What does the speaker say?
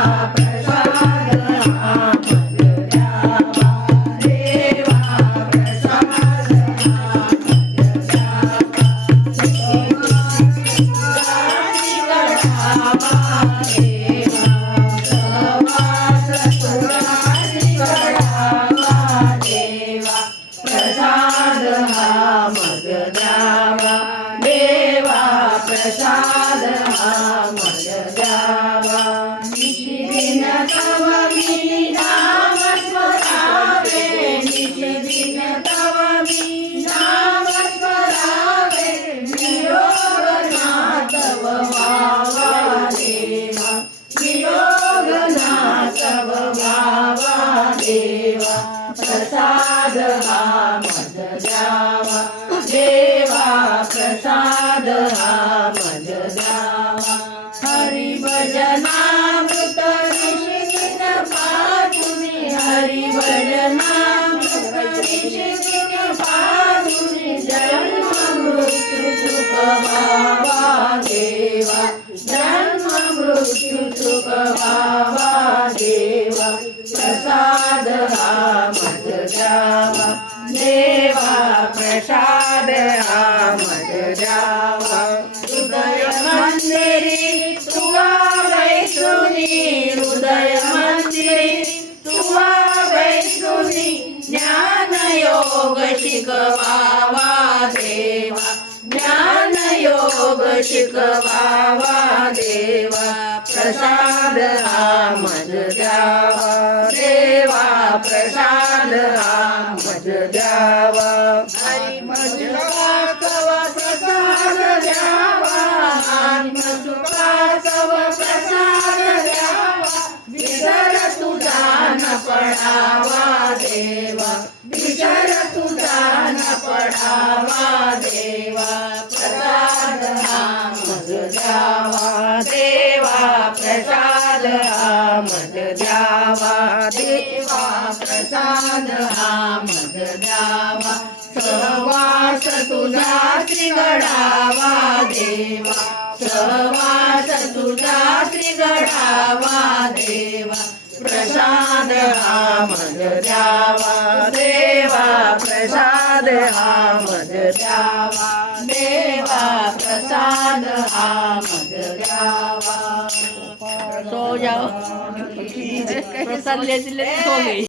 प्रसाद हा मज द्यावा देवा प्रसाद हा मज द्यावा प्रसाद हा मज द्यावा देवा प्रसाद हा मज द्यावा निशिदिन तव मी नाम स्मरावे निशिदिन तव मी नाम स्मरावे वियोग ना तव वावा देवा वियोग ना तव वावा देवा प्रसाद हा मज द्यावा देवा प्रसाद हा मज द्यावा हरि भजनामृत निशिदिन पाजुनी हरि भजनामृत निशिदिन पाजुनी जन्म मृत्यु सुख भावा देवा जन्म मृत्यु सुख भावा देवा प्रसाद हा मज द्यावा देवा प्रसाद हा मज द्यावा हृदय मंदिरी तुवा वैष्णुनी हृदय मंदिरी तुवा वैष्णुनी ज्ञान योग शिकवावा देवा ज्ञान योग शिकवावा देवा प्रसाद हा मज द्यावा देवा प्रसाद हा मज द्यावा हरी मधुरासव प्रसाद द्यावा हरी मधुरासव प्रसाद द्यावा विसर तुझा न पडावा देवा विसर तुझा न पडावा देवा प्रसाद हा मज द्यावा देवा प्रसाद हा मज द्यावा देवा प्रसाद हा मज द्यावा सहवास तुझा श्रीगडावा देवा सहवास तुझा श्रीगडावा देवा प्रसाद हा मज द्यावा देवा प्रसाद हा मज द्यावा देवा प्रसाद हा मज द्यावा सो जाओ प्रसाद ले सो गई।